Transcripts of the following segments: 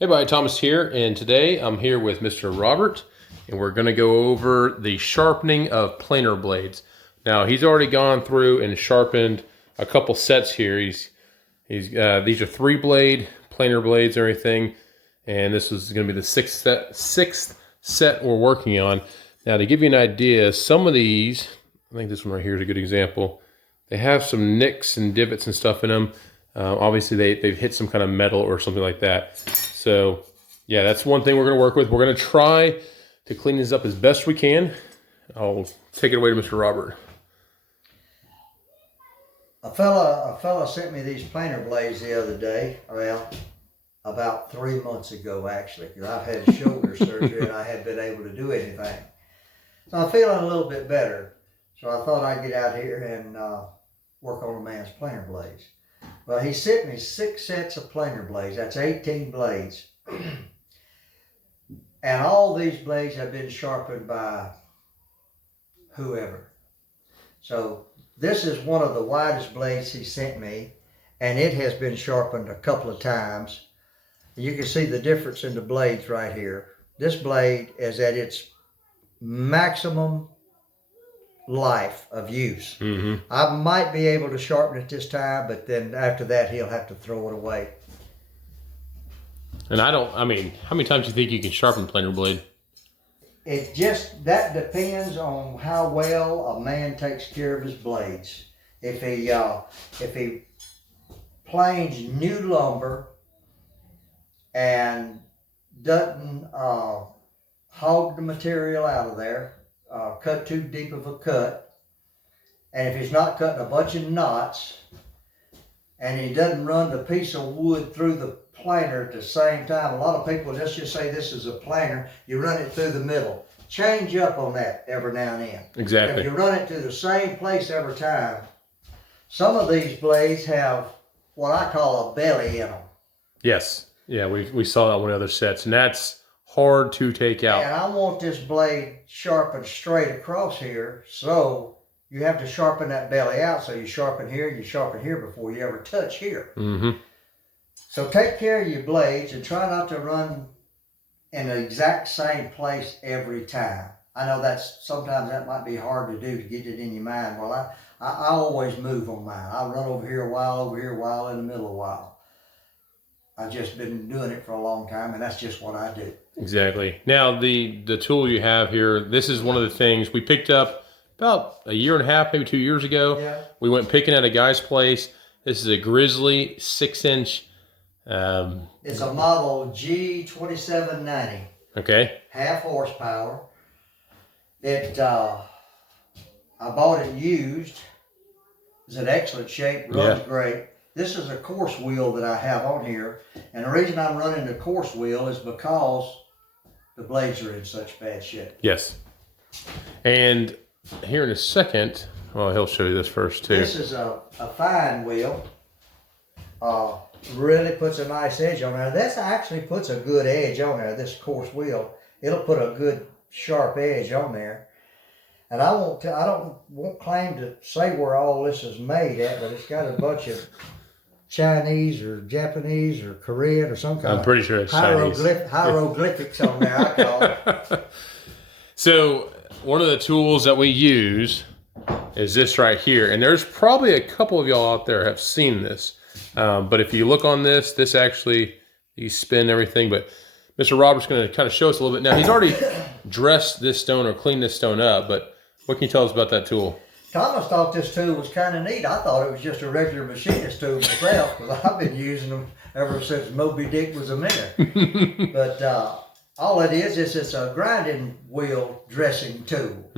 Hey everybody, Thomas here, and today I'm here with Mr. Robert, and we're going to go over the sharpening of planer blades. Now, he's already gone through and sharpened a couple sets here. These are 3-blade planer blades and everything, and this is going to be the sixth set we're working on. Now, to give you an idea, some of these, I think this one right here is a good example. They have some nicks and divots and stuff in them. Obviously, they've hit some kind of metal or something like that. So, yeah, that's one thing we're going to work with. We're going to try to clean this up as best we can. I'll take it away to Mr. Robert. A fella sent me these planer blades the other day. Well, about 3 months ago, actually, because I've had shoulder surgery and I hadn't been able to do anything. So I'm feeling a little bit better. So I thought I'd get out here and work on a man's planer blades. Well, he sent me 6 sets of planer blades. That's 18 blades. And all these blades have been sharpened by whoever. So this is one of the widest blades he sent me, and it has been sharpened a couple of times. You can see the difference in the blades right here. This blade is at its maximum life of use. I might be able to sharpen it this time, but then after that he'll have to throw it away. And I mean, how many times do you think you can sharpen a planer blade? That depends on how well a man takes care of his blades. If he planes new lumber and doesn't hog the material out of there, cut too deep of a cut, and if he's not cutting a bunch of knots, and he doesn't run the piece of wood through the planer at the same time. A lot of people, let's just say this is a planer, you run it through the middle. Change up on that every now and then. Exactly. If you run it to the same place every time, some of these blades have what I call a belly in them. Yes. Yeah, we saw that on one of the other sets, and that's hard to take out. And I want this blade sharpened straight across here, so you have to sharpen that belly out. So you sharpen here before you ever touch here. So take care of your blades and try not to run in the exact same place every time. I know sometimes that might be hard to do, to get it in your mind. Well, I always move on mine. I run over here a while, in the middle a while. I've just been doing it for a long time, and that's just what I do. Exactly. Now, the tool you have here, this is one of the things we picked up about a year and a half, maybe 2 years ago. Yeah. We went picking at a guy's place. This is a Grizzly 6-inch. It's a model G2790. Okay. Half horsepower. I bought it used. It's in excellent shape, runs great. This is a course wheel that I have on here, and the reason I'm running the course wheel is because the blades are in such bad shape. Yes. And here in a second, well, he'll show you this first too. This is a fine wheel. Really puts a nice edge on there. This actually puts a good edge on there, this course wheel. It'll put a good sharp edge on there. And I won't claim to say where all this is made at, but it's got a bunch of Chinese or Japanese or Korean or some kind I'm pretty sure it's Chinese. Hieroglyphics on there, I call it. So one of the tools that we use is this right here. And there's probably a couple of y'all out there have seen this. But if you look on this actually, you spin everything. But Mr. Robert's going to kind of show us a little bit. Now, he's already dressed this stone or cleaned this stone up, but what can you tell us about that tool? Thomas thought this tool was kind of neat. I thought it was just a regular machinist tool myself, because I've been using them ever since Moby Dick was a minute. But all it is it's a grinding wheel dressing tool.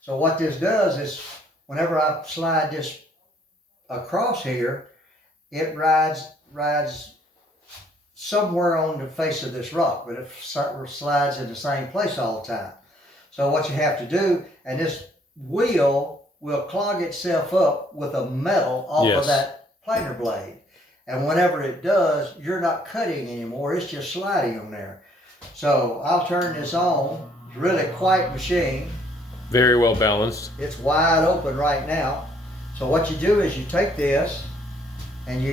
So what this does is, whenever I slide this across here, it rides somewhere on the face of this rock, but it slides in the same place all the time. So what you have to do, and this wheel will clog itself up with a metal off of that planer blade. And whenever it does, you're not cutting anymore, it's just sliding on there. So I'll turn this on. It's a really quiet machine. Very well balanced. It's wide open right now. So what you do is you take this, and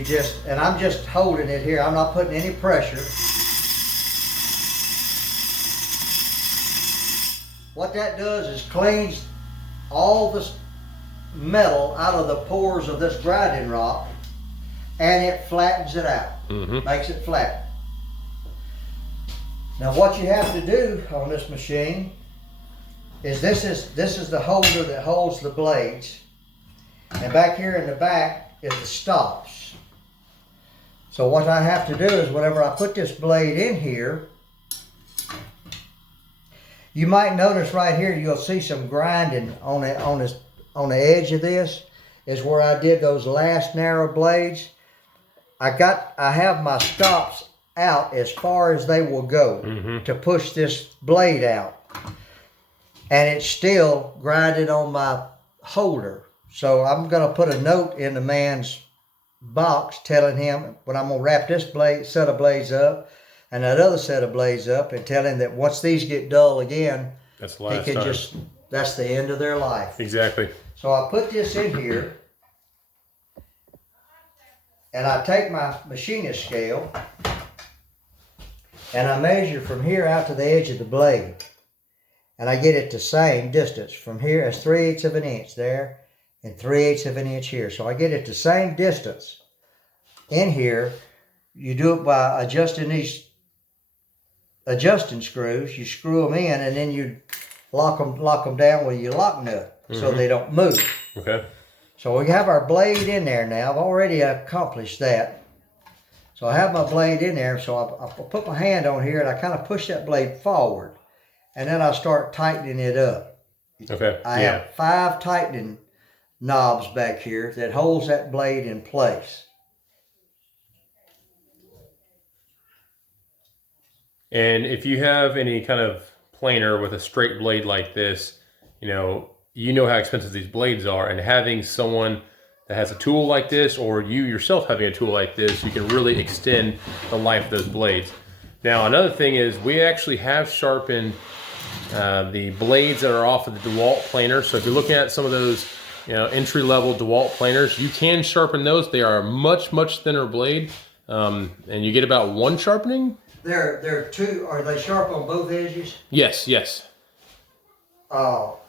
I'm just holding it here. I'm not putting any pressure. what that does is cleans all this metal out of the pores of this grinding rock, and it flattens it out, makes it flat. Now what you have to do on this machine is this is the holder that holds the blades, and back here in the back is the stops. So what I have to do is whenever I put this blade in here, you might notice right here, you'll see some grinding on the edge of this, is where I did those last narrow blades. I have my stops out as far as they will go to push this blade out. And it's still grinded on my holder. So I'm gonna put a note in the man's box telling him when I'm gonna wrap this set of blades up and that other set of blades up, and tell him that once these get dull again, that's the last time. That's the end of their life. Exactly. So I put this in here, and I take my machinist scale, and I measure from here out to the edge of the blade, and I get it the same distance from here as 3/8 of an inch there, and 3/8 of an inch here. So I get it the same distance in here. You do it by adjusting these adjusting screws. You screw them in, and then you lock them down with your lock nut so they don't move. Okay. So we have our blade in there now. I've already accomplished that. So I have my blade in there. So I put my hand on here and I kind of push that blade forward, and then I start tightening it up. Okay. I have 5 tightening knobs back here that holds that blade in place. And if you have any kind of planer with a straight blade like this, you know how expensive these blades are, and having someone that has a tool like this, or you yourself having a tool like this, you can really extend the life of those blades. Now, another thing is we actually have sharpened the blades that are off of the Dewalt planer. So if you're looking at some of those entry-level Dewalt planers, you can sharpen those. They are a much, much thinner blade, and you get about 1 sharpening. They're 2. Are they sharp on both edges? Yes, yes. No.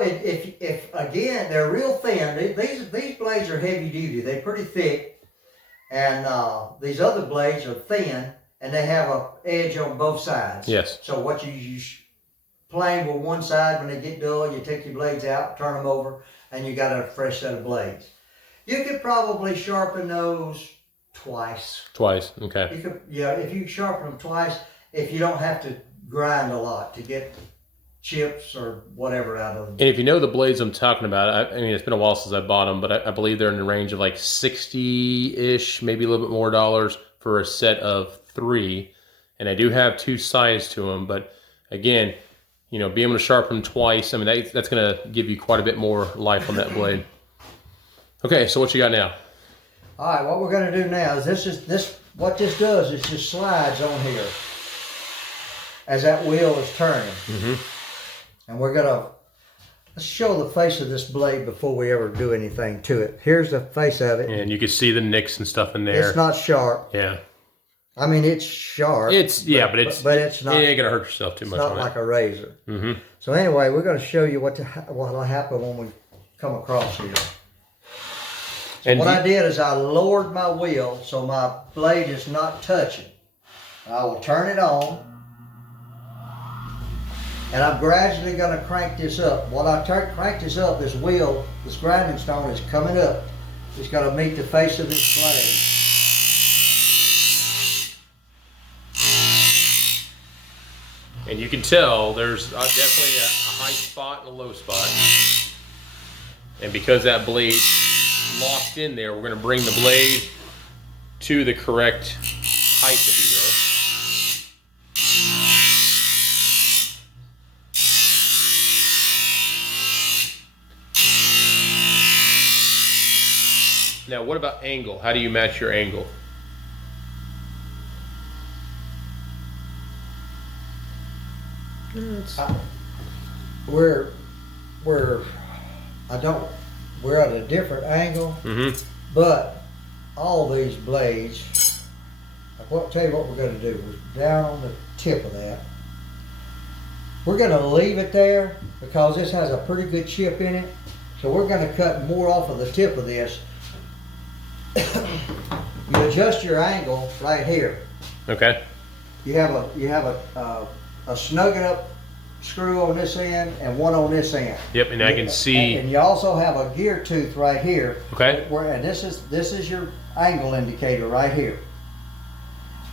If again, they're real thin. These blades are heavy duty. They're pretty thick, and these other blades are thin, and they have an edge on both sides. Yes. So what you plane with one side, when they get dull, you take your blades out, turn them over, and you got a fresh set of blades. You could probably sharpen those twice. Twice, okay. You could, if you sharpen them twice, if you don't have to grind a lot to get chips or whatever out of them. And if you know the blades I'm talking about, I mean, it's been a while since I bought them, but I believe they're in the range of like 60-ish, maybe a little bit more dollars for a set of 3. And I do have 2 sides to them, but again, being able to sharpen them twice, I mean, that's going to give you quite a bit more life on that blade. Okay, so what you got now? All right, what we're going to do now is what this does is just slides on here as that wheel is turning. And we're going to, let's show the face of this blade before we ever do anything to it. Here's the face of it. And you can see the nicks and stuff in there. It's not sharp. Yeah. I mean, it's sharp. But it's not. You ain't going to hurt yourself too much on it. It's not like a razor. So anyway, we're going to show you what will happen when we come across here. And what I did is I lowered my wheel so my blade is not touching. I will turn it on, and I'm gradually going to crank this up. While I crank this up, this wheel, this grinding stone is coming up. It's going to meet the face of this blade. And you can tell there's definitely a high spot and a low spot. And because that blade locked in there, we're going to bring the blade to the correct height, if you will. Now, what about angle? How do you match your angle? We're at a different angle, but all these blades, I'll tell you what we're going to do. We're down on the tip of that. We're going to leave it there because this has a pretty good chip in it. So we're going to cut more off of the tip of this. You adjust your angle right here. Okay. You have a snugging up screw on this end and one on this end. Yep, and I can see. And you also have a gear tooth right here. Okay. And this is your angle indicator right here.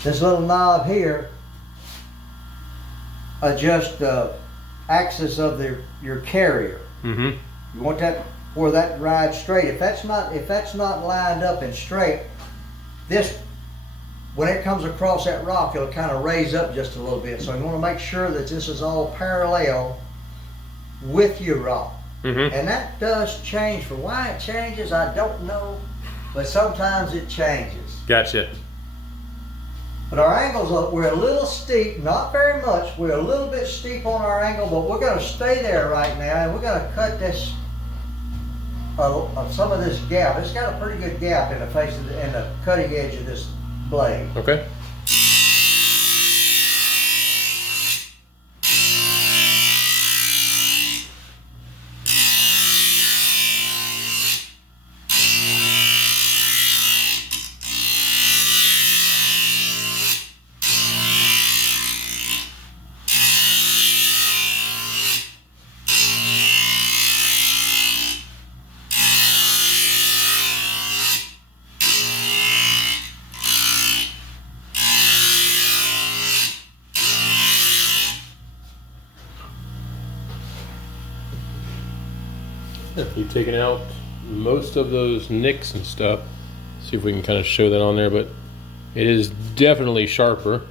This little knob here adjusts the axis of your carrier. Mm-hmm. You want that where that rides straight. If that's not lined up and straight, this, when it comes across that rock, it'll kind of raise up just a little bit. So you want to make sure that this is all parallel with your rock. Mm-hmm. And that does change. For why it changes, I don't know, but sometimes it changes. Gotcha. But our angles, we're a little steep, not very much. We're a little bit steep on our angle, but we're going to stay there right now, and we're going to cut this, some of this gap. It's got a pretty good gap in the face of in the cutting edge of this blade. Okay. You've taken out most of those nicks and stuff. See if we can kind of show that on there, but it is definitely sharper.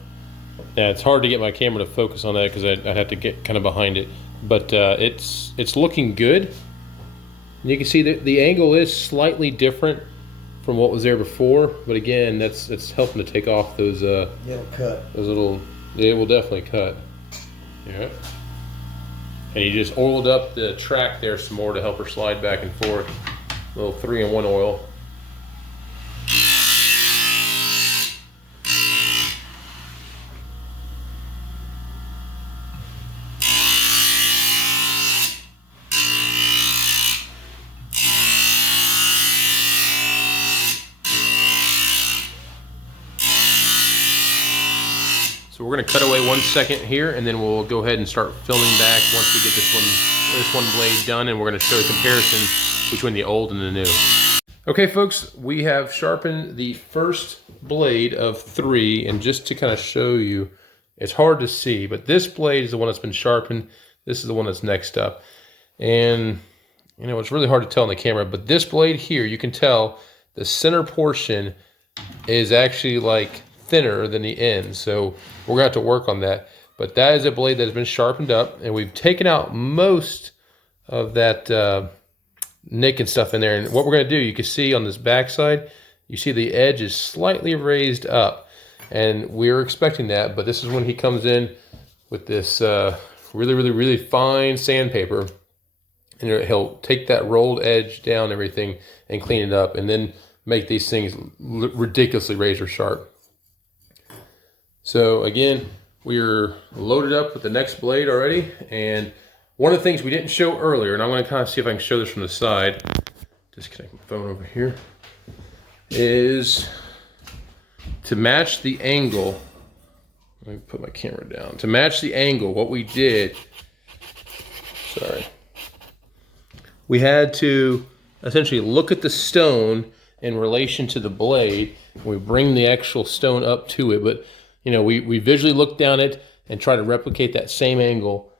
Yeah, it's hard to get my camera to focus on that because I'd have to get kind of behind it, but it's looking good. You can see that the angle is slightly different from what was there before, but again, that's helping to take off those It'll cut. those little. It will definitely cut. Yeah. And you just oiled up the track there some more to help her slide back and forth. A little 3-in-1 oil. So we're going to cut away 1 second here, and then we'll go ahead and start filming back once we get this one blade done, and we're going to show a comparison between the old and the new. Okay, folks, we have sharpened the first blade of 3, and just to kind of show you, it's hard to see, but this blade is the one that's been sharpened. This is the one that's next up, and you know it's really hard to tell on the camera, but this blade here, you can tell the center portion is actually like thinner than the end, so we're gonna have to work on that. But that is a blade that has been sharpened up, and we've taken out most of that nick and stuff in there. And what we're gonna do, you can see on this back side, you see the edge is slightly raised up, and we were expecting that, but this is when he comes in with this really fine sandpaper, and he'll take that rolled edge down everything and clean it up, and then make these things ridiculously razor sharp. So again, we're loaded up with the next blade already, and one of the things we didn't show earlier, and I'm going to kind of see if I can show this from the side, disconnect my phone over here, is to match the angle. Let me put my camera down. To match the angle, what we did, we had to essentially look at the stone in relation to the blade. We bring the actual stone up to it, but you know, we visually look down it and try to replicate that same angle.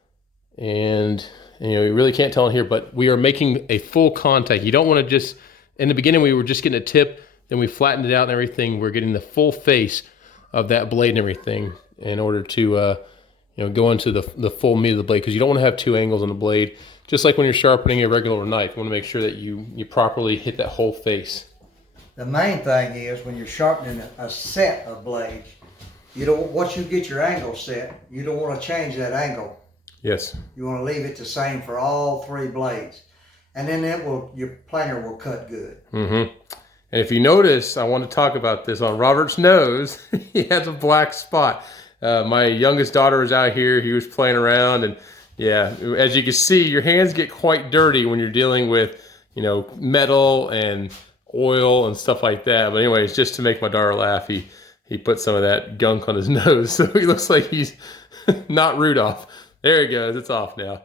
And you know, you really can't tell in here, but we are making a full contact. You don't want to just, in the beginning we were just getting a tip, then we flattened it out and everything. We're getting the full face of that blade and everything in order to you know, go into the full meat of the blade, because you don't want to have 2 angles on the blade. Just like when you're sharpening a regular knife, you want to make sure that you properly hit that whole face. The main thing is when you're sharpening a set of blades, you don't, once you get your angle set, you don't want to change that angle. Yes. You want to leave it the same for all 3 blades. And then your planer will cut good. Mm-hmm. And if you notice, I want to talk about this on Robert's nose. He has a black spot. My youngest daughter is out here. He was playing around, and yeah, as you can see, your hands get quite dirty when you're dealing with, you know, metal and oil and stuff like that. But anyways, just to make my daughter laugh, he put some of that gunk on his nose, so he looks like he's not Rudolph. There he goes. It's off now.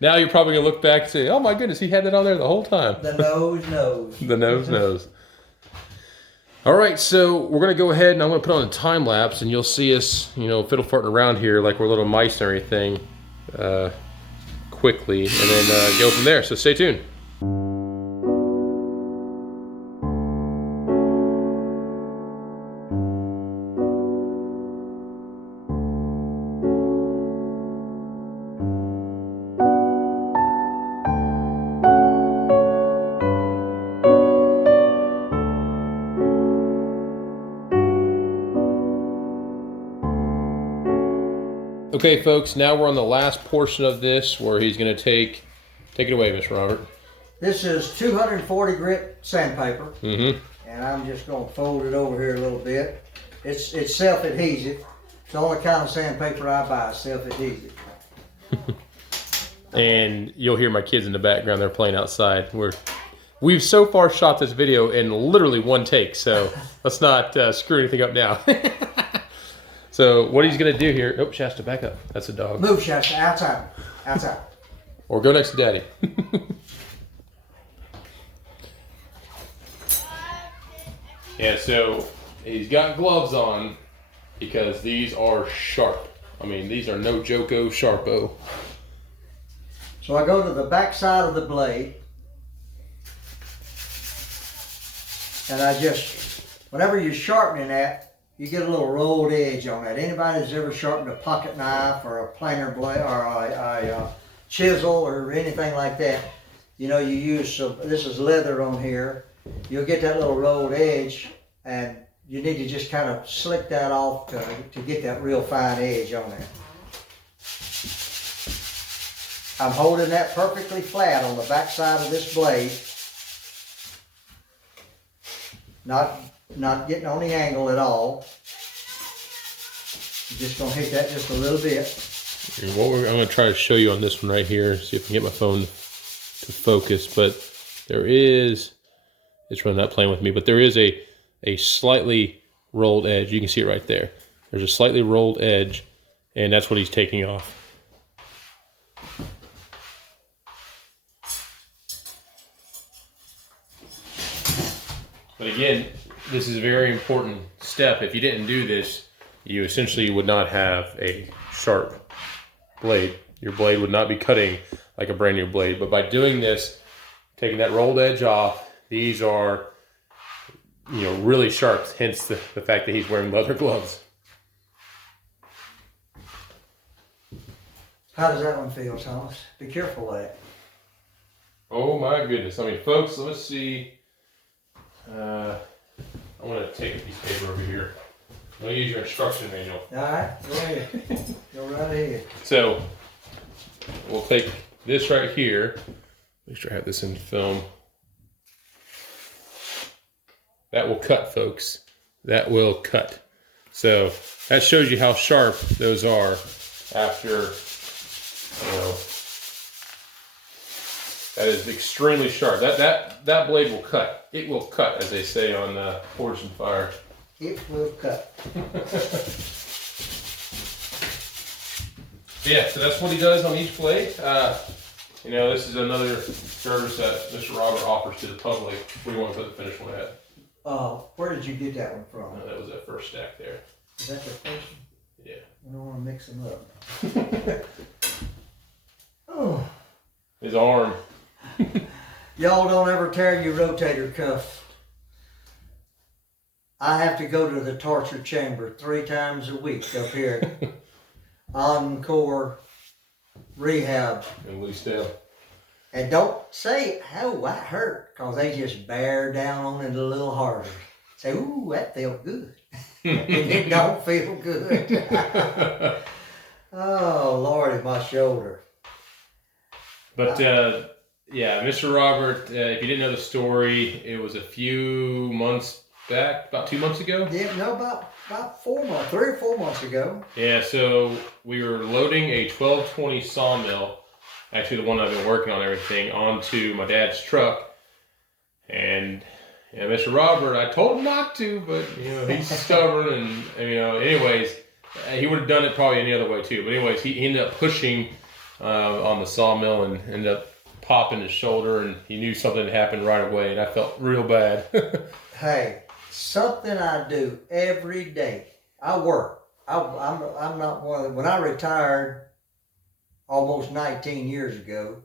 Now you're probably gonna look back and say, "Oh my goodness, he had that on there the whole time." The nose knows. The nose knows. All right, so we're gonna go ahead and I'm gonna put on a time lapse, and you'll see us, you know, fiddle farting around here like we're little mice and everything, quickly, and then go from there. So stay tuned. Okay, folks, now we're on the last portion of this where he's going to take it away, Mr. Robert. This is 240 grit sandpaper, Mm-hmm. and I'm just going to fold it over here a little bit. It's self-adhesive. It's the only kind of sandpaper I buy is self-adhesive. And you'll hear my kids in the background. They're playing outside. We've so far shot this video in literally one take, so let's not screw anything up now. So what he's going to do here... Oh, Shasta, back up. That's a dog. Move, Shasta. Outside. Outside. Or go next to Daddy. Yeah, so he's got gloves on because these are sharp. I mean, these are no joko sharpo. So I go to the back side of the blade, and I just, whenever you're sharpening that, you get a little rolled edge on that. Anybody that's ever sharpened a pocket knife or a planer blade or a chisel or anything like that, you know, you use some, this is leather on here, you'll get that little rolled edge, and you need to just kind of slick that off to get that real fine edge on there. I'm holding that perfectly flat on the back side of this blade, not getting on the angle at all. I'm just gonna hit that just a little bit. And what I'm gonna try to show you on this one right here, see if I can get my phone to focus, but there is, it's really not playing with me, but there is a slightly rolled edge. You can see it right there. There's a slightly rolled edge, and that's what he's taking off. But again, this is a very important step. If you didn't do this, you essentially would not have a sharp blade. Your blade would not be cutting like a brand new blade. But by doing this, taking that rolled edge off, these are, you know, really sharp, hence the fact that he's wearing leather gloves. How does that one feel, Thomas? Be careful of that. Oh my goodness. I mean, folks, let's see. I want to take a piece of paper over here. I'm going to use your instruction manual. All right, go ahead. Go right ahead. So, we'll take this right here. Make sure I have this in film. That will cut, folks. That will cut. So, that shows you how sharp those are after, you know, that is extremely sharp. That blade will cut. It will cut, as they say on Forged in Fire. It will cut. Yeah, so that's what he does on each blade. You know, this is another service that Mr. Robert offers to the public. What do you want to put the finished one at? Where did you get that one from? That was that first stack there. Is that the first one? Yeah. I don't want to mix them up. Oh. His arm. Y'all don't ever tear your rotator cuff. I have to go to the torture chamber 3 times a week up here at Encore Rehab. In Leesdale. And don't say, oh, that hurt, because they just bear down on it a little harder. Say, ooh, that felt good. And it don't feel good. Oh, Lordy, my shoulder. But, yeah, Mr. Robert, if you didn't know the story, it was a few months back, about 2 months ago? Yeah, no, about about 4 months, 3 or 4 months ago. Yeah, so we were loading a 1220 sawmill, actually the one I've been working on everything, onto my dad's truck. And Mr. Robert, I told him not to, but he's stubborn, and anyways, he would have done it probably any other way too. But anyways, he ended up pushing on the sawmill and ended up popping his shoulder, and he knew something had happened right away, and I felt real bad. Hey, something I do every day. I work. I'm not one of them. When I retired almost 19 years ago,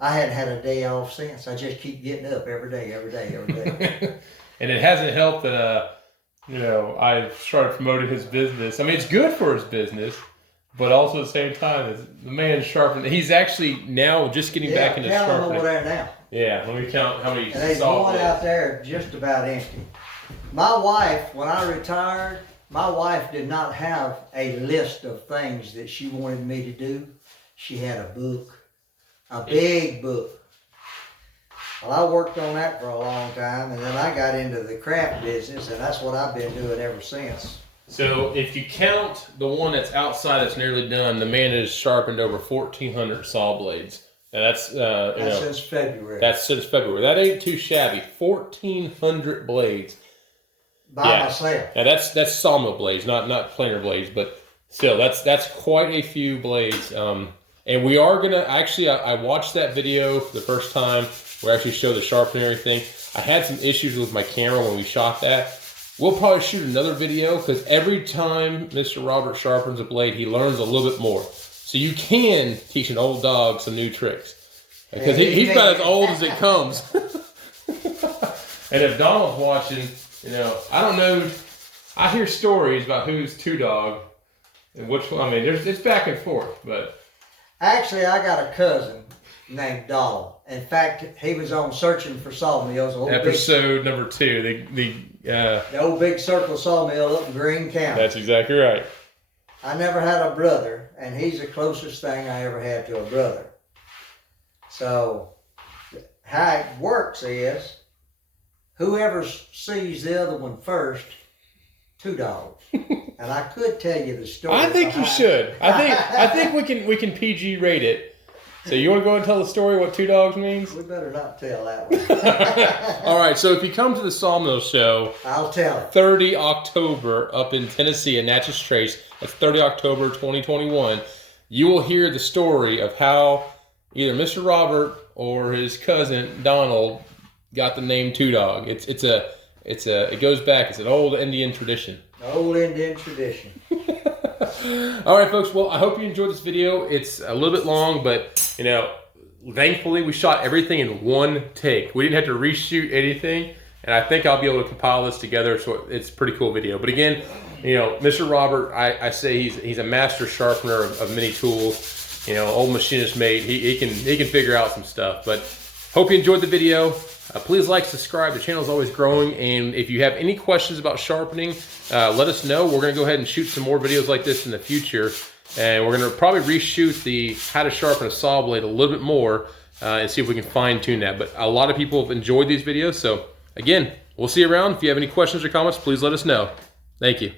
I hadn't had a day off since. I just keep getting up every day. And it hasn't helped that I've started promoting his business. I mean, it's good for his business, but also at the same time, the man's sharpening. He's actually now just getting back into sharpening. Count them over there now. Yeah, let me count how many. And there's one out there just about empty. My wife, when I retired, my wife did not have a list of things that she wanted me to do. She had a book, a big book. Well, I worked on that for a long time, and then I got into the craft business, and that's what I've been doing ever since. So if you count the one that's outside that's nearly done, the man has sharpened over 1,400 saw blades. Now that's since February. That's since February. That ain't too shabby. 1,400 blades by myself. Now that's sawmill blades, not planer blades, but still that's quite a few blades. And we are gonna actually. I watched that video for the first time. We actually show the sharpening and everything. I had some issues with my camera when we shot that. We'll probably shoot another video because every time Mr. Robert sharpens a blade, he learns a little bit more. So you can teach an old dog some new tricks because he's about as old as it comes. And if Donald's watching, I don't know. I hear stories about who's two dog and which one. I mean, it's back and forth, but actually, I got a cousin named Donald. In fact, he was on Searching for Sawmills. Episode number 2, the old big circle sawmill up in Greene County. That's exactly right. I never had a brother, and he's the closest thing I ever had to a brother. So, how it works is, whoever sees the other one first, two dogs. And I could tell you the story. I think you should. I think we can PG rate it. So you want to go and tell the story what two dogs means? We better not tell that one. All right, so if you come to the Sawmill Show, I'll tell it. 30 October up in Tennessee at Natchez Trace, that's 30 October 2021, you will hear the story of how either Mr. Robert or his cousin Donald got the name Two Dog. It goes back. It's an old Indian tradition. Old Indian tradition. All right, folks. Well, I hope you enjoyed this video. It's a little bit long, but thankfully we shot everything in one take. We didn't have to reshoot anything, and I think I'll be able to compile this together, so it's a pretty cool video. But again, Mr. Robert, I say he's a master sharpener of many tools. Old machinist mate. He can figure out some stuff. But hope you enjoyed the video. Please like, subscribe. The channel is always growing. And if you have any questions about sharpening, let us know. We're going to go ahead and shoot some more videos like this in the future. And we're going to probably reshoot the how to sharpen a saw blade a little bit more and see if we can fine tune that. But a lot of people have enjoyed these videos. So again, we'll see you around. If you have any questions or comments, please let us know. Thank you.